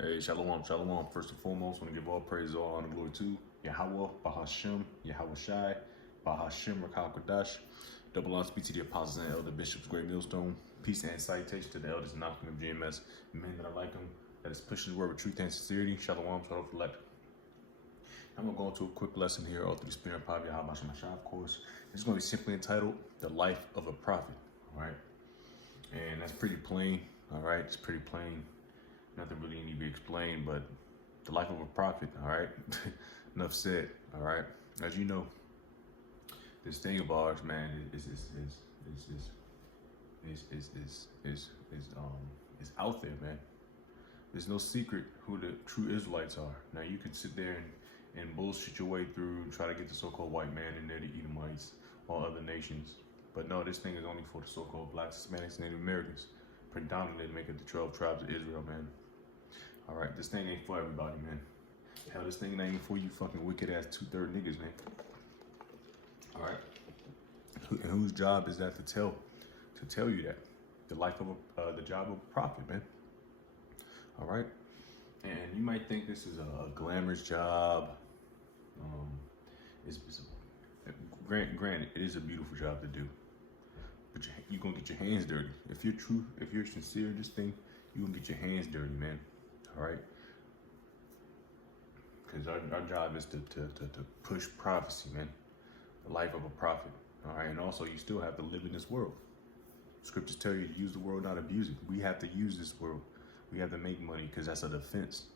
Hey, shalom, shalom. First and foremost, I want to give all praise, all honor, glory to Yahweh, Bahashem, Yahweh Shai, Bahashem, Rakal Kodash. Double honor speak to the apostles and elder bishops, great millstone. Peace and salutation to the elders and knocking of GMS, men that are like them, that is pushing the word with truth and sincerity. Shalom, shalom, select. I'm going to go into a quick lesson here, all through the spirit of Pablo Yahweh Shai, of course. It's going to be simply entitled, The Life of a Prophet, all right? And that's pretty plain, all right? It's pretty plain. Nothing really need to be explained, but the life of a prophet, all right? Enough said, all right? As you know, this thing of ours, man, is out there, man. There's no secret who the true Israelites are. Now you can sit there and bullshit your way through and try to get the so-called white man in there, the Edomites, or other nations. But no, this thing is only for the so-called blacks, Hispanics, and Native Americans. Predominantly to make up the 12 tribes of Israel, man. All right, this thing ain't for everybody, man. Hell, this thing ain't for you fucking wicked ass 2/3 niggas, man. All right, and whose job is that to tell you that? The life of the job of a prophet, man. All right, and you might think this is a glamorous job. Granted, it is a beautiful job to do, but you're gonna get your hands dirty. If you're true, if you're sincere in this thing, you're gonna get your hands dirty, man. All right, because our job is to push prophecy, man, the life of a prophet. All right, and also you still have to live in this world. Scriptures tell you to use the world, not abuse it. We have to use this world. We have to make money because that's a defense.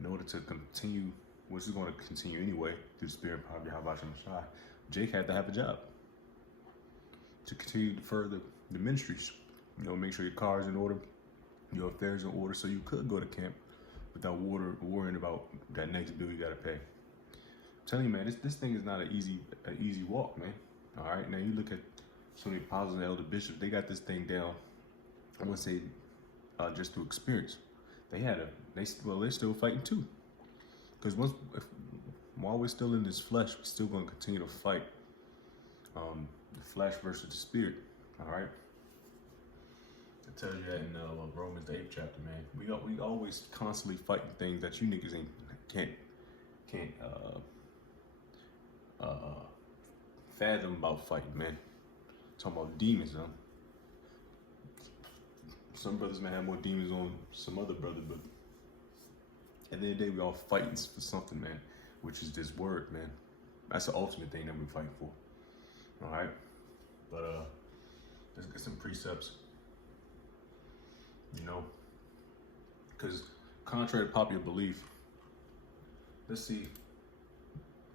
In order to continue, which is going to continue anyway through the spirit of Pablo Yahweh Shai, Jake had to have a job to continue to further the ministries. You know, make sure your car is in order, your affairs in order, so you could go to camp without worrying about that next bill you gotta pay. I'm telling you, man, this thing is not an easy walk, man. All right, now you look at some of the apostles and elder bishops; they got this thing down. I wouldn't say just through experience. They're still fighting too. Because while we're still in this flesh, we're still gonna continue to fight the flesh versus the spirit. All right. I tell you that in Romans the 8th chapter, man. We always constantly fighting things that you niggas can't fathom about fighting, man. Talking about demons, huh? Some brothers may have more demons on some other brother, but at the end of the day, we all fighting for something, man, which is this word, man. That's the ultimate thing that we fight for. All right, but let's get some precepts. You know, because contrary to popular belief, let's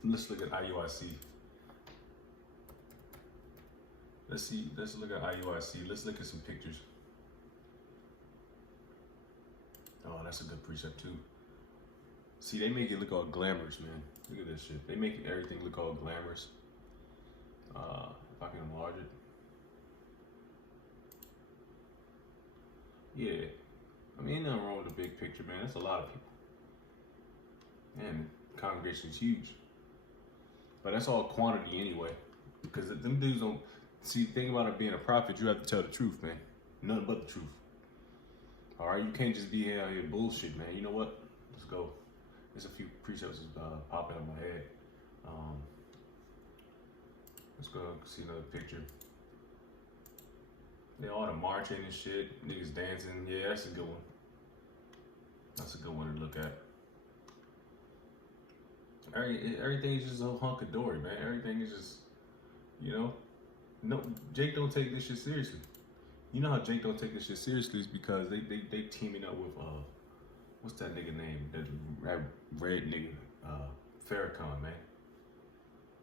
look at IUIC. Let's look at IUIC. Let's look at some pictures. Oh, that's a good precept too. See, they make it look all glamorous, man. Look at this shit. They make everything look all glamorous. If I can enlarge it. Yeah. I mean, ain't nothing wrong with the big picture, man. That's a lot of people. Man, the congregation is huge. But that's all quantity anyway. Because them dudes don't... See, the thing about it being a prophet, you have to tell the truth, man. Nothing but the truth. All right? You can't just be out here bullshit, man. You know what? Let's go. There's a few precepts popping up my head. Let's go see another picture. Yeah, all the marching and shit, niggas dancing. Yeah, that's a good one. That's a good one to look at. Everything is just a hunk of dory, man. Everything is just, you know. No, Jake don't take this shit seriously. You know how Jake don't take this shit seriously is because they teaming up with what's that nigga name? That red nigga, Farrakhan, man.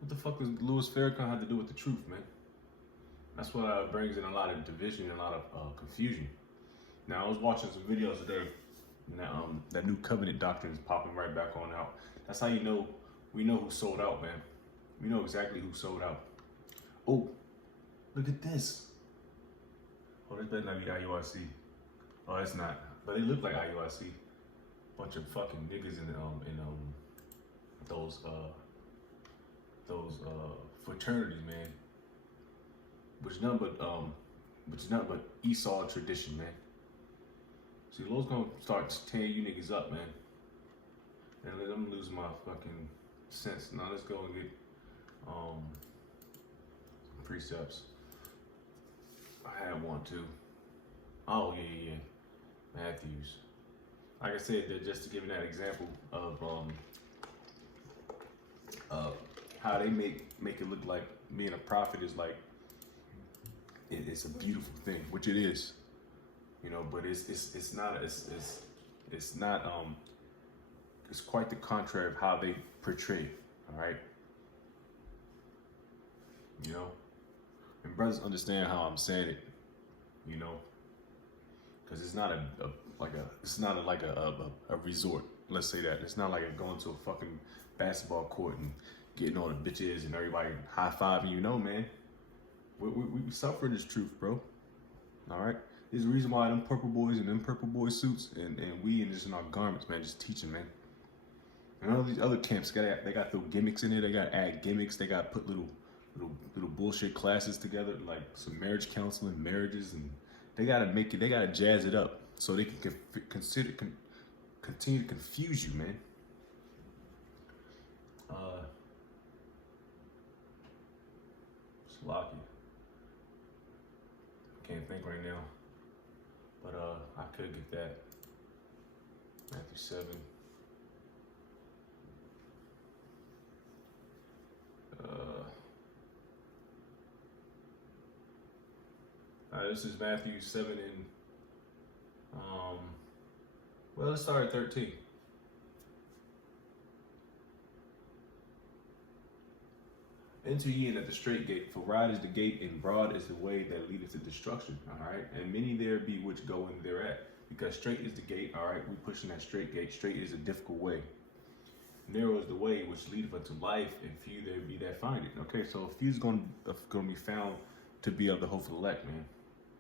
What the fuck does Louis Farrakhan have to do with the truth, man? That's what brings in a lot of division and a lot of confusion. Now, I was watching some videos today, and that new covenant doctrine is popping right back on out. That's how you know, we know who sold out, man. We know exactly who sold out. Oh, look at this. Oh, this better not be IUIC. Oh, it's not. But they look like IUIC. Bunch of fucking niggas in those fraternities, man. Which is nothing but Esau tradition, man. See, the Lord's gonna start tearing you niggas up, man. And I'm losing my fucking sense. Now let's go and get some precepts. I had one too. Oh yeah. Matthews. Like I said, that just to give you that example of how they make it look like being a prophet is like it's a beautiful thing, which it is, you know. But it's not it's quite the contrary of how they portray it. All right, you know, and brothers understand how I'm saying it, you know, because it's not a resort. Let's say that it's not like going to a fucking basketball court and getting all the bitches and everybody high-fiving you. Know, man, we suffering this truth, bro. All right, there's a reason why them purple boys and them purple boy suits and we and just in our garments, man, just teaching, man. And all these other camps they got little gimmicks in it. They got add gimmicks. They got put little bullshit classes together, like some marriage counseling, marriages, and they gotta make it. They gotta jazz it up so they can continue to confuse you, man. Slocky. Can't think right now, but I could get that. Matthew 7. This is Matthew 7 and well, let's start at 13. Enter ye in at the straight gate, for wide is the gate and broad is the way that leadeth to destruction. All right, and many there be which go in thereat, because straight is the gate. All right, we pushing that straight gate. Straight is a difficult way. Narrow is the way which leadeth unto life, and few there be that find it. Okay, so few's gonna be found to be of the hopeful elect, man.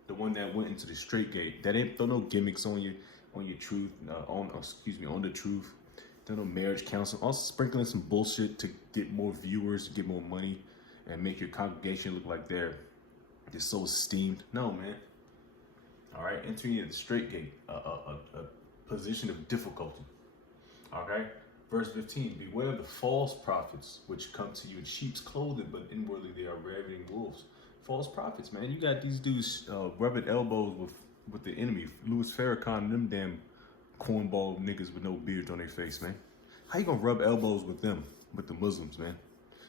The one that went into the straight gate. That ain't no gimmicks on your truth, on the truth. There no marriage counseling. Also sprinkling some bullshit to get more viewers, to get more money, and make your congregation look like they're so esteemed. No, man. All right, entering into the straight gate, a position of difficulty. Okay. Verse 15, beware of the false prophets which come to you in sheep's clothing, but inwardly they are ravening wolves. False prophets, man. You got these dudes rubbing elbows with the enemy. Louis Farrakhan and them damn cornball niggas with no beards on their face, man. How you gonna rub elbows with them, with the Muslims, man?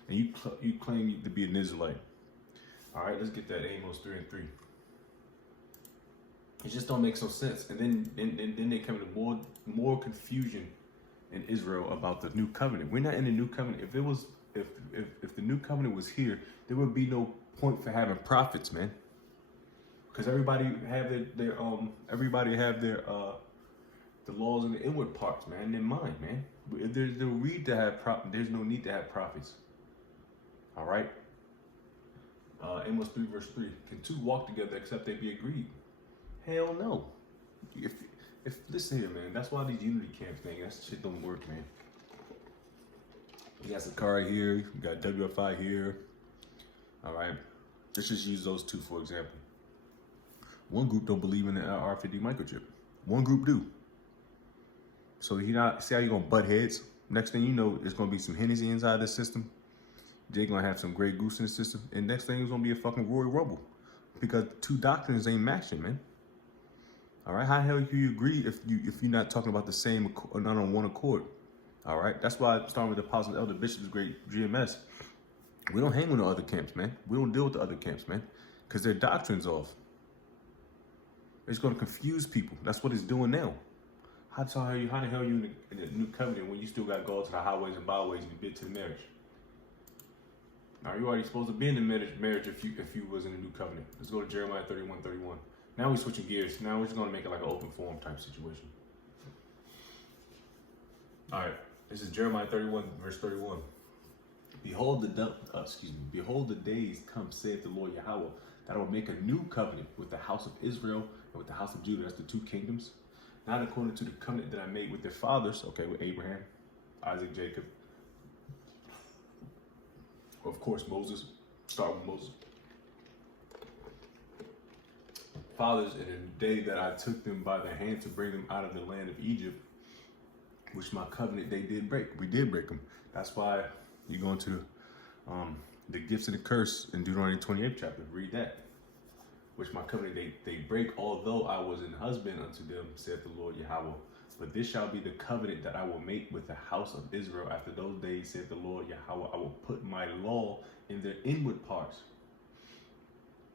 And you claim to be an Israelite. All right, let's get that Amos 3 and 3. It just don't make no sense. And then they come to more confusion in Israel about the new covenant. We're not in the new covenant. If the new covenant was here, there would be no point for having prophets, man. Because everybody have their the laws in the inward parts, man, in mind, man. If there's no need to have there's no need to have prophets. All right. Amos 3 verse 3. Can two walk together except they be agreed? Hell no. If listen here, man, that's why these unity camp thing, that shit don't work, man. You got Sakari here, you got WFI here. All right, let's just use those two for example. One group don't believe in the R50 microchip. One group do. So see how you gonna butt heads? Next thing you know, there's gonna be some Hennessy inside the system. They're gonna have some Grey Goose in the system, and next thing is gonna be a fucking Royal Rumble, because two doctrines ain't matching, man. All right, how the hell do you agree if you're not talking about the same, not on one accord? All right, that's why I started with the Apostles, Elder Bishops, great GMS. We don't hang with the other camps, man. We don't deal with the other camps, man, because their doctrine's off. It's going to confuse people. That's what it's doing now. How the hell are you in the new covenant when you still got to go to the highways and byways and bid to the marriage? Now you already supposed to be in the marriage if you was in the new covenant. Let's go to Jeremiah 31:31. Now we're switching gears. Now we're just going to make it like an open forum type situation. All right, this is Jeremiah 31 verse 31. Behold the days come, saith the Lord Yahweh, that I will make a new covenant with the house of Israel and with the house of Judah. That's the two kingdoms. Not according to the covenant that I made with their fathers, okay, with Abraham, Isaac, Jacob. Of course, Moses. Start with Moses. fathers in the day that I took them by the hand to bring them out of the land of Egypt, which my covenant they did break. We did break them. That's why you go into the gifts and the curse in Deuteronomy 28th chapter. Read that. Which my covenant they break, although I was an husband unto them, saith the Lord Yahweh. But this shall be the covenant that I will make with the house of Israel after those days, saith the Lord Yahweh. I will put my law in their inward parts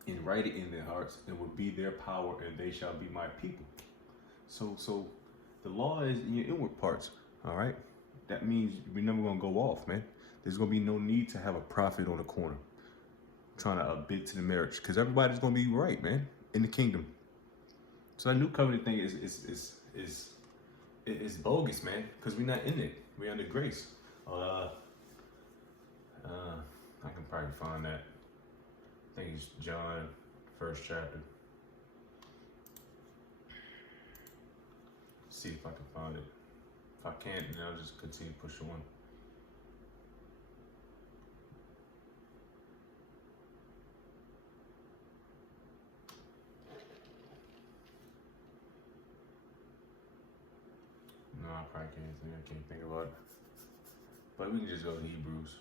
and write it in their hearts, and will be their power, and they shall be my people. So the law is in your inward parts, all right? That means we're never going to go off, man. There's going to be no need to have a prophet on the corner trying to bid to the marriage, because everybody's going to be right, man, in the kingdom. So that new covenant thing is bogus, man, because we're not in it. We're under grace. I can probably find that. I think it's John, 1st chapter. See if I can find it. If I can't, then I'll just continue to push on. No, I probably can't think about it. But we can just go to Hebrews.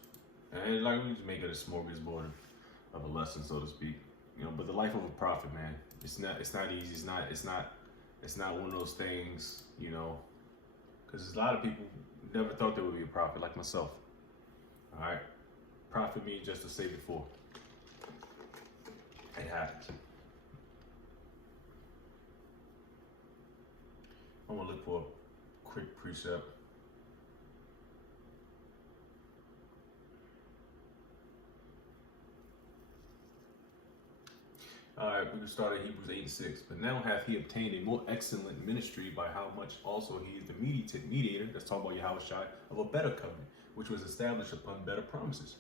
And like we just make it a smorgasbord of a lesson, so to speak. You know, but the life of a prophet, man, it's not easy. It's not one of those things, you know, because a lot of people never thought there would be a prophet, like myself. All right, prophet means just to say before. It happens. I'm gonna look for a quick precept. All right, we can start at Hebrews 8:6. But now hath he obtained a more excellent ministry, by how much also he is the mediator, that's talking about Yahweh Shai, of a better covenant, which was established upon better promises.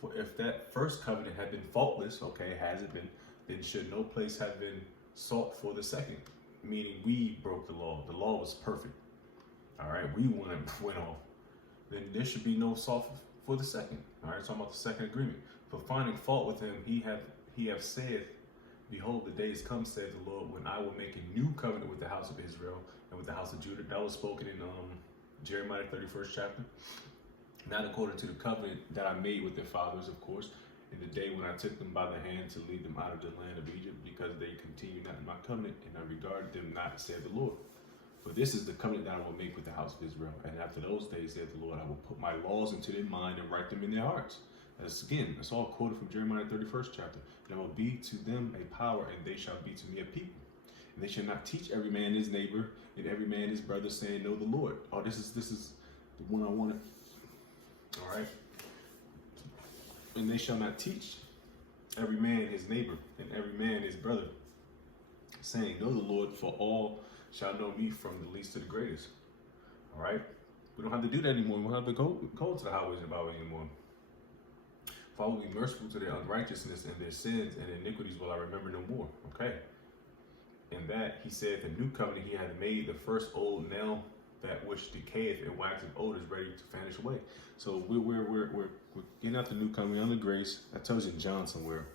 For if that first covenant had been faultless, okay, has it been, then should no place have been sought for the second, meaning we broke the law. The law was perfect. All right, we went off. Then there should be no sought for the second. All right, talking about the second agreement. For finding fault with him, he have said, behold, the days come, said the Lord, when I will make a new covenant with the house of Israel and with the house of Judah. That was spoken in Jeremiah 31st chapter. Not according to the covenant that I made with their fathers, of course, in the day when I took them by the hand to lead them out of the land of Egypt, because they continue not in my covenant, and I regarded them not, said the Lord. For this is the covenant that I will make with the house of Israel. And after those days, said the Lord, I will put my laws into their mind and write them in their hearts. That's all quoted from Jeremiah 31st chapter. And I will be to them a power, and they shall be to me a people. And they shall not teach every man his neighbor and every man his brother, saying, know the Lord. Oh, this is the one I wanted. All right. And they shall not teach every man his neighbor and every man his brother, saying, know the Lord, for all shall know me from the least to the greatest. All right. We don't have to do that anymore. We don't have to go to the highways and byways anymore. For I will be merciful to their unrighteousness, and their sins and iniquities will I remember no more. Okay. And that he said, the new covenant he had made, the first old, now that which decayeth and waxeth old is ready to vanish away. So we're getting out the new covenant, under grace. That tells you in John somewhere.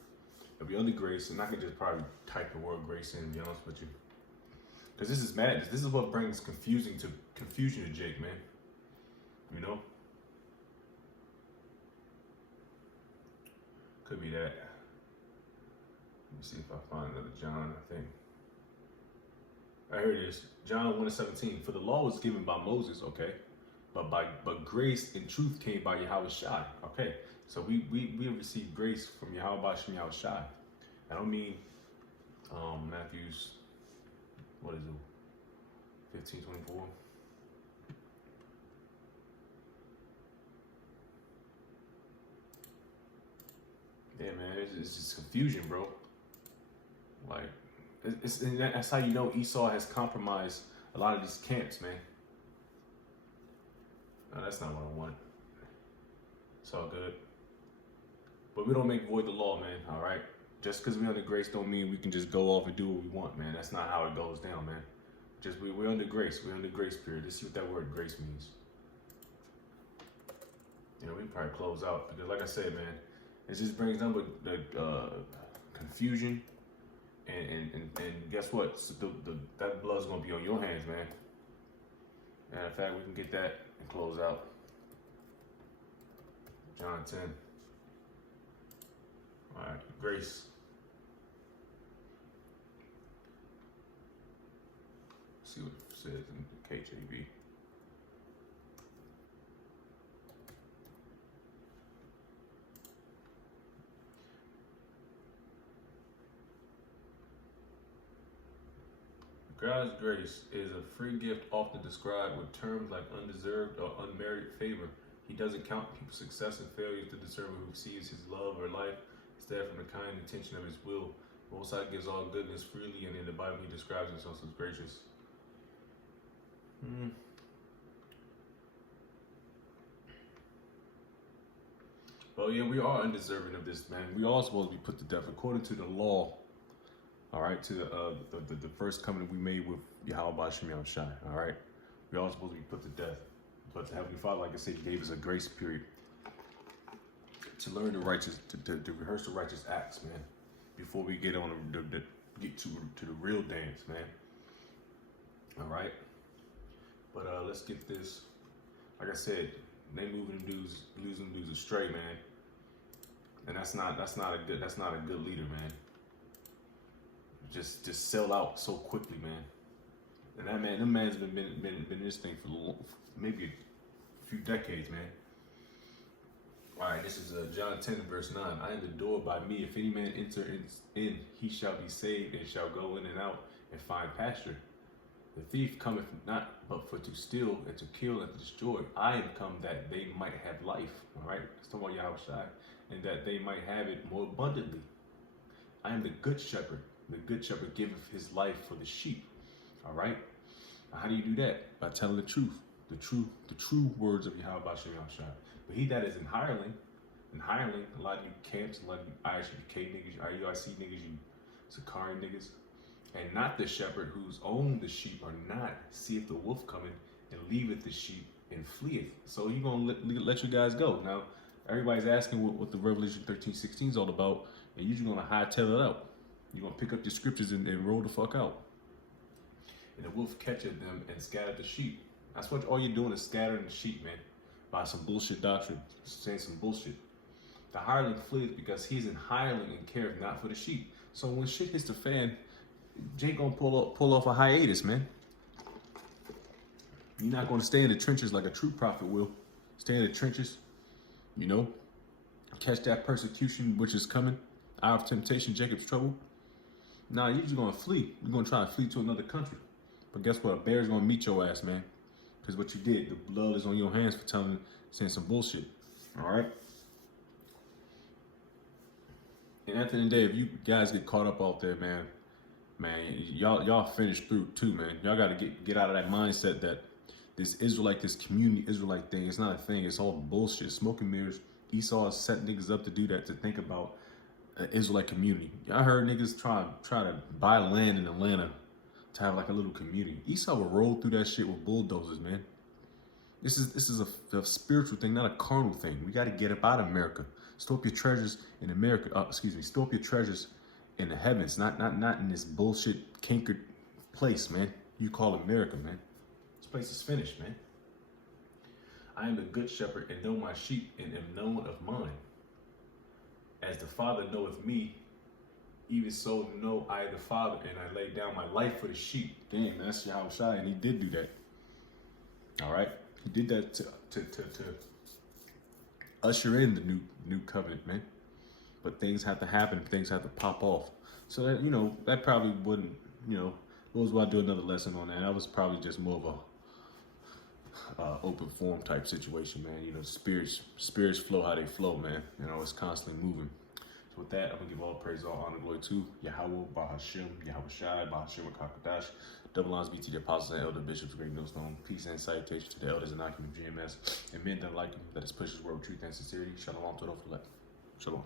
If you're under grace, and I could just probably type the word grace in, to be honest with you. Because this is madness. This is what brings confusion to Jake, man. You know? Could be that. Let me see if I find another John, I think. All right, here it is. John 1:17. For the law was given by Moses, okay? But grace and truth came by Yahweh Shai. Okay. So we have received grace from Yahweh Shai. I don't mean Matthew's, what is it? 15:24. Yeah, man, it's just confusion, bro. Like, and that's how you know Esau has compromised a lot of these camps, man. No, that's not what I want. It's all good. But we don't make void the law, man, all right? Just because we're under grace don't mean we can just go off and do what we want, man. That's not how it goes down, man. Just we're under grace. We're under grace period. Let's see what that word grace means. You know, we can probably close out because, like I said, man, it just brings down the confusion And guess what? So that blood's gonna be on your hands, man. And in fact, we can get that and close out. John 10. All right, grace. Let's see what it says in the KJV. God's grace is a free gift often described with terms like undeserved or unmerited favor. He doesn't count people's success and failures to determine who receives his love or life. Instead, from the kind intention of his will, Most High gives all goodness freely, and in the Bible he describes himself as gracious. Well, yeah, we are undeserving of this, man. We are supposed to be put to death according to the law. All right, to the first covenant we made with Yahweh Shem Shai. All right, we are supposed to be put to death, but the Heavenly Father, like I said, He gave us a grace period to learn the righteous, to rehearse the righteous acts, man, before we get on get to the real dance, man. All right, but let's get this. Like I said, they losing dudes astray, man, and that's not a good leader, man. Just sell out so quickly, man. And them man's been in this thing for maybe a few decades, man. All right, this is John 10 verse 9. I am the door. By me, if any man enter in, he shall be saved and shall go in and out and find pasture. The thief cometh not but for to steal and to kill and to destroy. I am come that they might have life. All right, it's talking about Yahweh Shai, and that they might have it more abundantly. I am the good shepherd. The good shepherd giveth his life for the sheep. All right. Now, how do you do that? By telling the truth, the true words of Yahweh Shem Shai. But he that is in hireling, a lot of you camps, a lot of you ISUK niggas, IUIC niggas, you Sakari niggas, and not the shepherd whose own the sheep are not, seeth the wolf coming and leaveth the sheep and fleeth. So you're gonna let you guys go. Now everybody's asking what the Revelation 13:16 is all about, and you're just gonna hightail it out. You're going to pick up the scriptures and roll the fuck out. And the wolf catcheth them and scattered the sheep. That's what all you're doing is scattering the sheep, man. By some bullshit doctrine. Saying some bullshit. The hireling fleeth because he's an hireling and careth not for the sheep. So when shit hits the fan, Jake going to pull off a hiatus, man. You're not going to stay in the trenches like a true prophet will. Stay in the trenches, you know. Catch that persecution which is coming. Hour of temptation, Jacob's trouble. Nah, you're just gonna flee. You're gonna try to flee to another country. But guess what? A bear's gonna meet your ass, man. Because what you did, the blood is on your hands for saying some bullshit. All right? And at the end of the day, if you guys get caught up out there, man, y'all finished through too, man. Y'all gotta get out of that mindset that this community Israelite thing, it's not a thing. It's all bullshit. Smoke and mirrors. Esau has set niggas up to do that, to think about Israelite community. I heard niggas try to buy land in Atlanta to have like a little community. Esau will roll through that shit with bulldozers, man. This is a spiritual thing, not a carnal thing. We got to get up out of America. Store up your treasures in America. Store up your treasures in the heavens, not in this bullshit cankered place, man. You call America, man. This place is finished, man. I am the good shepherd and know my sheep and am known of mine. As the Father knoweth me, even so know I the Father, and I lay down my life for the sheep. Damn, that's Yahweh Shai, and he did do that. All right, he did that to usher in the new covenant, man. But things have to happen, things have to pop off. So that, you know, that probably wouldn't, you know, was why I do another lesson on that. That was probably just more of a open forum type situation, man. You know, spirits flow how they flow, man. You know, it's constantly moving. So with that, I'm gonna give all praise, all honor, glory to Yahweh, Bahashim, Yahweh Shai, Bahashim, Kakadash, double lines be to the apostles and elder bishops, great millstone. Peace and salutation to the elders and Akim GMS, and men that like him, that is push his word with truth and sincerity. Shalom to the Shalom.